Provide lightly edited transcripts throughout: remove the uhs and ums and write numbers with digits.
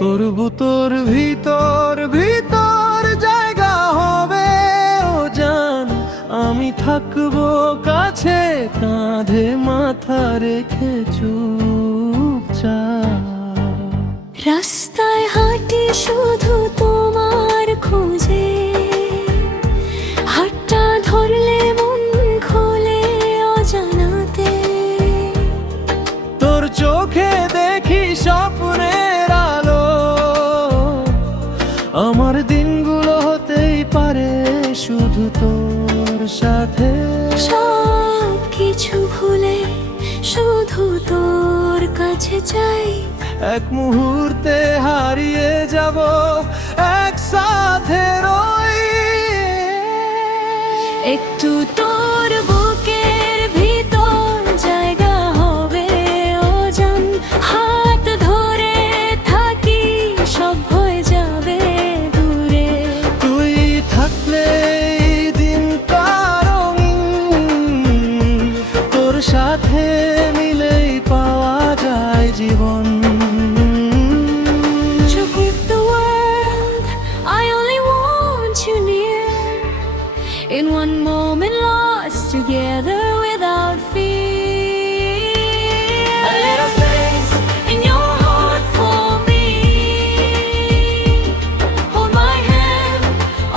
তোর ভিতর ভিতর জায়গা হবে ও জান, আমি থাকবো কাছে, কাঁধে মাথা রেখে চুপচাপ। রাস্তায় হাঁটি শুধু তোমার খোঁজে, হাতটা ধরলে মন খোলে অজানাতে। তোর চোখে দেখি স্বপ্নের আলো, আমার দিনগুলো হতেই পারে শুধু তোর সাথে। সব কিছু ভুলে শুধু তোর কাছে চাই, এক মুহূর্তে হারিয়ে যাব একসাথে রই। একটু তোর বুকের ভিতর জায়গা হবে ও জান, হাত ধরে থাকি সব হয়ে যাবে দূরে। তুই থাকলে এই দিনটা রঙিন, তোর সাথে মিলেই পাওয়া যায় জীবন। To grip the world, I only want you near. In one moment lost together without fear. A little space in your heart for me. Hold my hand,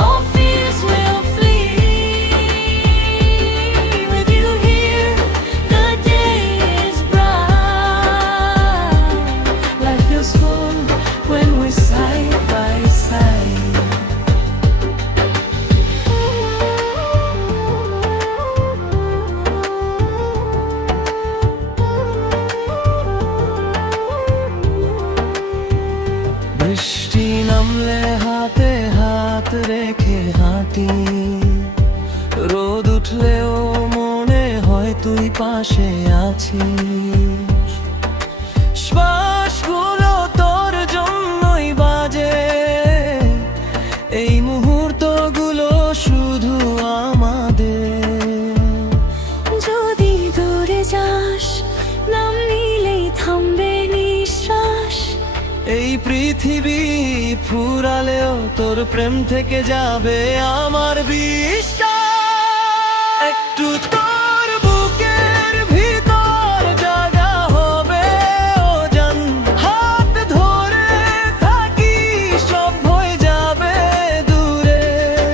all fears will flee. With you here, the day is bright. Life feels full when we're side by side. বৃষ্টি নামলে হাতে হাত রেখে হাঁটি, রোদ উঠলেও মনে হয় তুই পাশে আছিস। শ্বাসগুলো তোর জন্যই বাজে, এই মুহূর্তগুলো শুধু আমাদের। যদি দূরে যাস, নাম নিলেই থামবে নিঃশ্বাস। এই পৃথিবী ফুরালেও তোর প্রেম থেকে যাবে আমার বিশ্বাস। একটু তোর বুকের ভিতর জায়গা হবে ও জান, হাত ধরে থাকি সব হয়ে যাবে দূরে।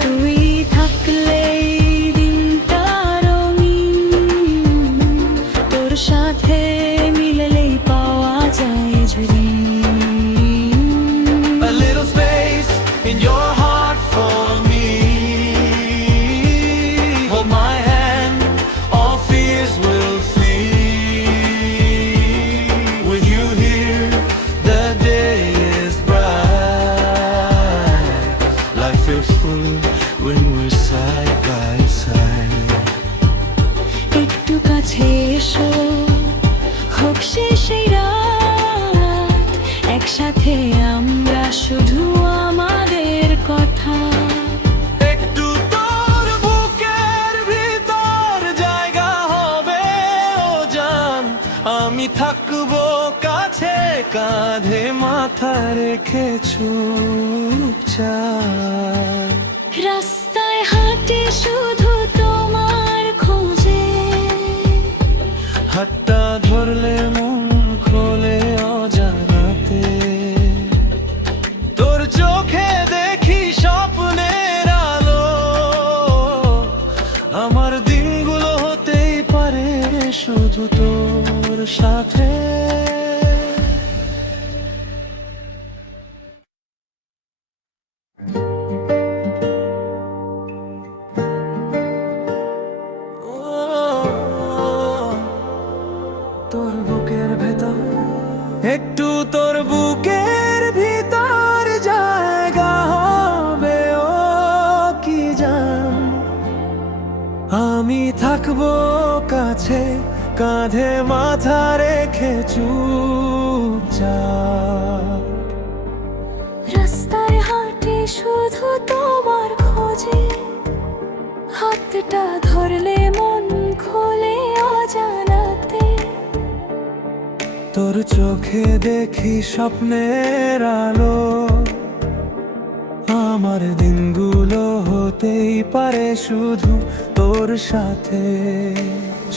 তুই থাকলে এই দিনটা রঙিন, তোর সাথে মিললেই পাওয়া যায় ঝুড়ি। A little space in your heart for me. Hold my hand, all fears will flee. With you here, the day is bright. Life feels full when we're side by side. একটু কাছে এসো, হোক শেষ এই রাত, একসাথে আমরা শুধু আমাদের কথা। একটু তোর বুকের ভিতর জায়গা হবে ও জান, আমি থাকবো কাছে, কাঁধে মাথা রেখে চুপচাপ। রাস্তায় হাঁটি শুধু তোমার খোঁজে, হাতটা ধরলে মন খোলে অজানাতে। তোর চোখে দেখি স্বপ্নের আলো, আমার দিনগুলো হতেই পারে শুধু তোর সাথে। তোর বুকের ভেতর, একটু তোর বুকের ভিতর জায়গা হবে ও কি জান, আমি থাকবো কাছে, কাঁধে মাথা রেখে চুপচাপ। রাস্তায় হাঁটি শুধু তোমার খোঁজে, হাতটা ধরলে মন খোলে অজানাতে। তোর চোখে দেখি স্বপ্নের আলো, আমার দিনগুলো হতেই পারে শুধু তোর সাথে।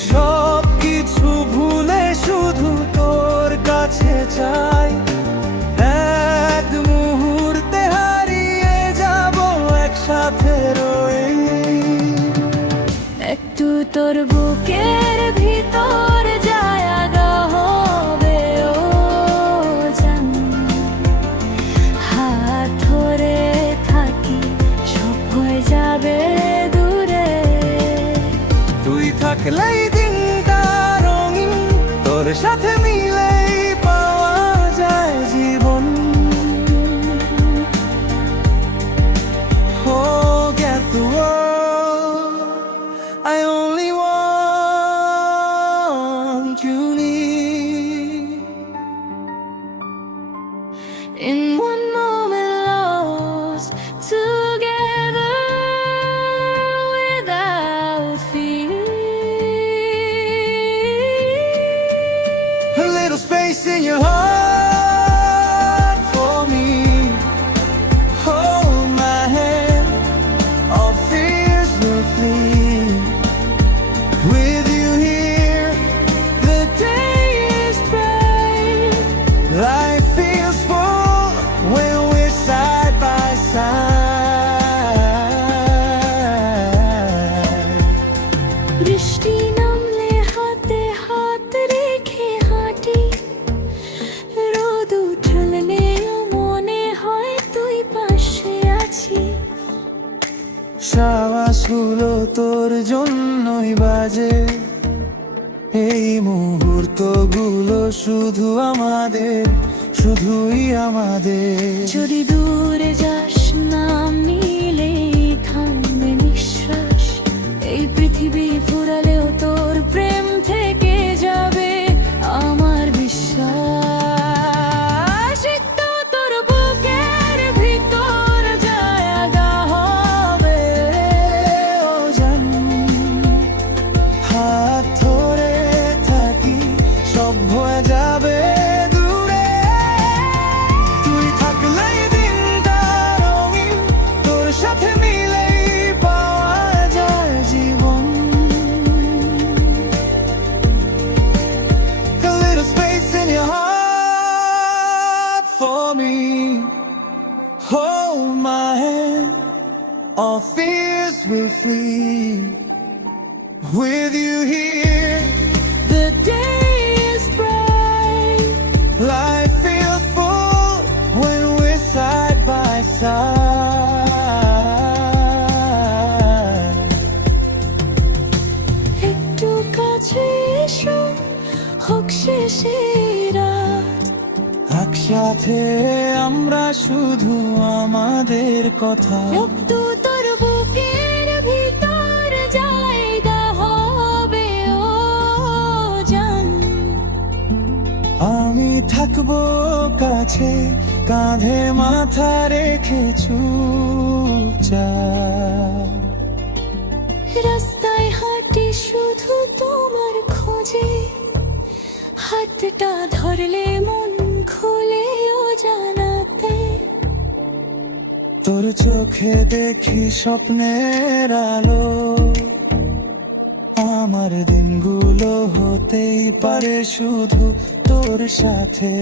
সব কিছু ভুলে শুধু তোর কাছে চাই, এক মুহূর্তে হারিয়ে যাব একসাথে রয়ে। একটু তোর বুকের ভিতর জায়গা হবে ও জান, হাত ধরে থাকি সব হয়ে যাবে দূরে। তুই থাকলেই দিনটা রঙিন, তোর সাথে মিলেই পাওয়া যায় জীবন। Oh, get the world, I only want you near. In one moment lost together without fear. A little space in your heart for me. Hold my hand, all fears will flee. With you here, the day is bright. Life feels full when we're side by side. বৃষ্টি নামলে হাতে হাত রেখে হাঁটি, রোদ উঠলে মনে হয় তুই পাশে আছি। সাবাসগুলো তোর জন্যই বাজে, এই মুহূর্তগুলো শুধু আমাদের, শুধুই আমাদের। যদি দূরে যাস না মিলে থামবে নিঃশ্বাস, এই পৃথিবী ফুরালেও তোর প্রেম থেকে যাবে আমার বিশ্বাস। একটু তোর বুকের ভিতর জায়গা হবে ও জান, হাত ধরে থাকি সব হয়ে যাবে দূরে। তুই থাকলেই দিনটা রঙিন, তোর সাথে মিলেই পাওয়া যায় জীবন। A little space in your heart for me. Hold my hand, all fears will flee. With you here, the day is bright. Life feels full when we're side by side. একটু কাছে এসো, হোক শেষে রাত, একসাথে আমরা শুধু আমাদের কথা। একটু তোর বুকের ভিতর জায়গা হবে ও জান। আমি থাকবো কাছে, কাঁধে মাথা রেখে চুপচাপ। রাস্তায় হাঁটি শুধু তোমার খোঁজে, হাতটা ধরলে মন খুলেও জানাতে। তোর চোখে দেখি স্বপ্নের আলো, আমার দিনগুলো হতেই পারে শুধু তোর সাথে।